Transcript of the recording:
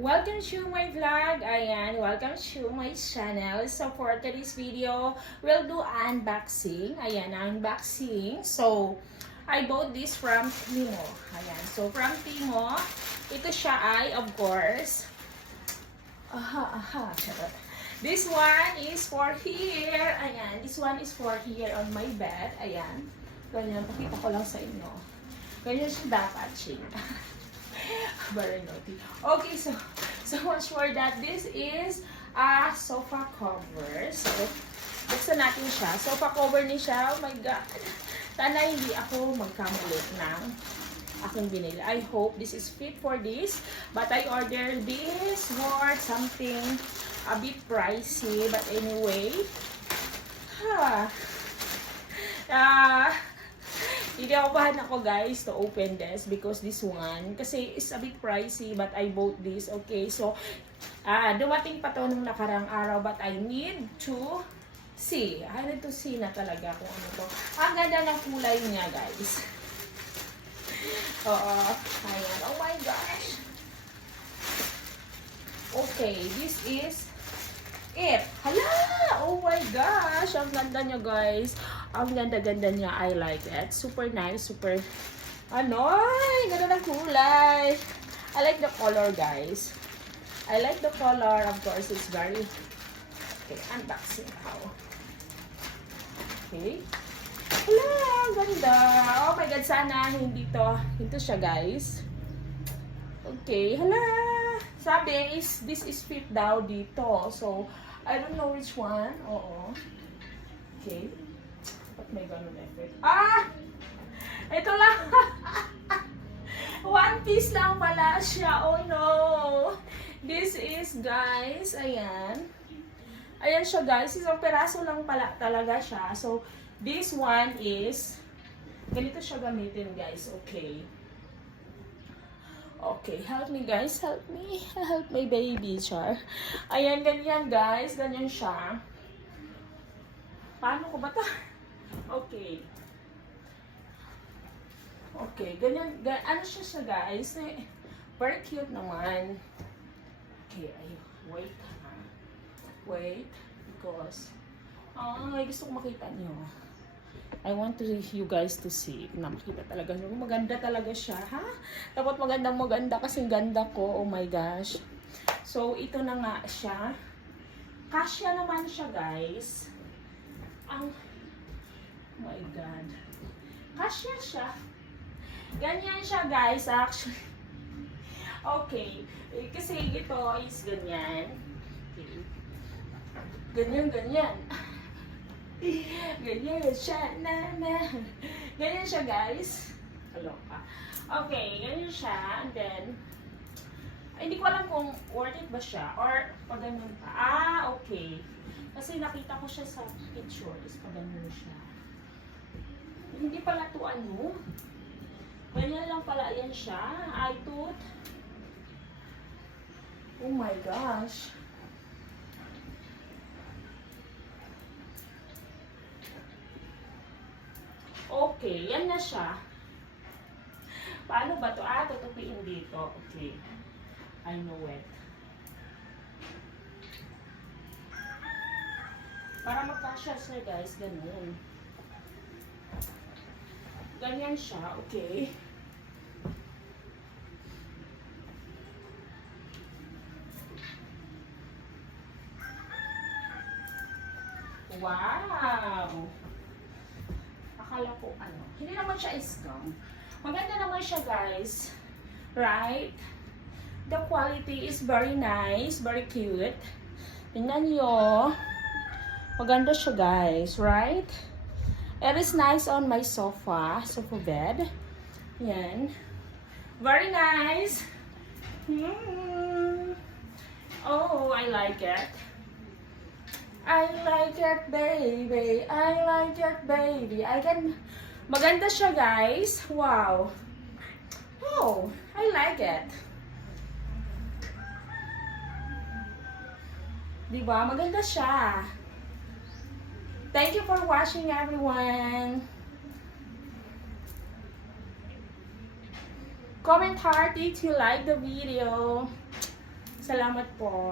Welcome to my vlog. Ayan, welcome to my channel. So for today's video, we'll do unboxing. Ayan, unboxing. So, I bought this from Timo. Ayan, so from Timo, ito siya ay, of course, charot. This one is for here. Ayan, this one is for here on my bed. Ayan, ganyan, pakita ko lang sa inyo. Ganyan siya dapat, ching. Very naughty. Okay, so much for that. This is a sofa cover. So, buksan natin siya. Sofa cover ni siya. Oh my God. Sana hindi ako magkamulit ng aking binili. I hope this is fit for this. But I ordered this worth something a bit pricey. But anyway, hindi ako bahan ako guys to open this because this one kasi is a bit pricey but I bought this. Okay, so dumating pa to nung nakarang araw but I need to see. I need to see na talaga kung ano to. Ang ganda ng kulay niya guys. Oo, ayan. Oh my gosh. Okay, this is it. Hala! Oh my gosh! Ang ganda niya guys. Ang ganda-ganda niya. I like it. Super nice. Super, ano? Ay, ganda ng kulay. I like the color, guys. I like the color. Of course, it's very... Okay, unboxing now. Okay. Hala, ang ganda. Oh my God, sana hindi to. Ito siya, guys. Okay, hala. Sabi, this is fit daw dito. So, I don't know which one. Oo. Okay. May ganun effect. Ito lang. One piece lang pala siya. Oh no. This is, guys, ayan. Ayan siya, guys. Isang peraso lang pala talaga siya. So, this one is, ganito siya gamitin, guys. Okay. Okay, help me, guys. Help me. Help my baby, char. Ayan, ganyan, guys. Ganyan siya. Paano ko ba ito? Okay. Okay, ganyan, ano siya guys? Very cute naman. Okay, wait ha. Wait, because, gusto ko makita niyo. I want you guys to see. Na makita talaga niyo. Maganda talaga siya, ha? Dapat maganda kasi ganda ko. Oh my gosh. So, ito na nga siya. Kasya naman siya, guys. Oh my God. Kasya siya. Ganyan siya, guys, actually. Okay. Kasi ito is ganyan. Okay. Ganyan. Ganyan siya. Ganyan siya, guys. Kaloka. Okay, ganyan siya. And then, hindi ko alam kung worth it ba siya or pag ganun pa. Okay. Kasi nakita ko siya sa picture. Is pag ganun siya. Hindi pala to ano. Ganyan lang pala yan siya. I thought. Oh my gosh. Okay, yan na siya. Paano ba to? Tutupiin dito. Okay. I know it. Para magkasya siya guys, ganun. Ganyan siya, okay. Wow! Akala ko ano. Hindi naman siya scam. Maganda naman siya guys. Right? The quality is very nice, very cute. Tingnan nyo. Maganda siya guys, right? It is nice on my sofa bed. Yan. Very nice. Oh, I like it. I like it, baby. I like it, baby. Maganda siya, guys. Wow. Oh, I like it. Diba? Maganda siya. Thank you for watching, everyone. Comment heart if you like the video. Salamat po.